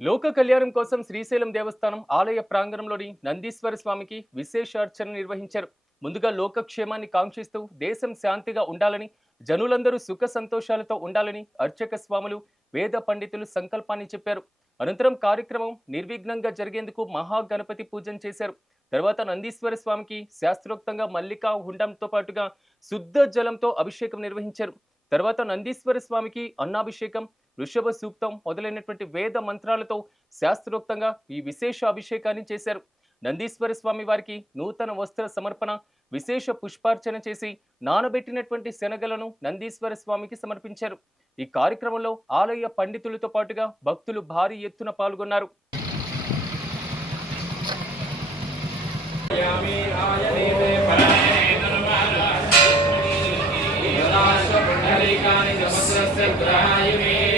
లోక కళ్యాణం కోసం శ్రీశైలం దేవస్థానం ఆలయ ప్రాంగణంలోని నందీశ్వర స్వామికి విశేష అర్చన నిర్వహించారు. ముందుగా లోకక్షేమాన్ని కాంక్షిస్తూ దేశం శాంతిగా ఉండాలని, జనులందరూ సుఖ సంతోషాలతో ఉండాలని అర్చక స్వాములు, వేద పండితులు సంకల్పాన్ని చెప్పారు. అనంతరం కార్యక్రమం నిర్విఘ్నంగా జరిగేందుకు మహాగణపతి పూజన చేశారు. తర్వాత నందీశ్వర స్వామికి శాస్త్రోక్తంగా మల్లికా హుండంతో పాటుగా శుద్ధ జలంతో అభిషేకం నిర్వహించారు. తర్వాత నందీశ్వర స్వామికి అన్నాభిషేకం, వృషభ సూక్తం మొదలైనటువంటి వేద మంత్రాలతో శాస్త్రోక్తంగా ఈ విశేష అభిషేకాన్ని చేశారు. నందీశ్వర స్వామి వారికి నూతన వస్త్ర సమర్పణ, విశేష పుష్పార్చన చేసి నానబెట్టినటువంటి శనగలను నందీశ్వర స్వామికి సమర్పించారు. ఈ కార్యక్రమంలో ఆలయ పండితులతో పాటుగా భక్తులు భారీ ఎత్తున పాల్గొన్నారు. पुंडरीकानि समस्रस्य ग्रहाय मे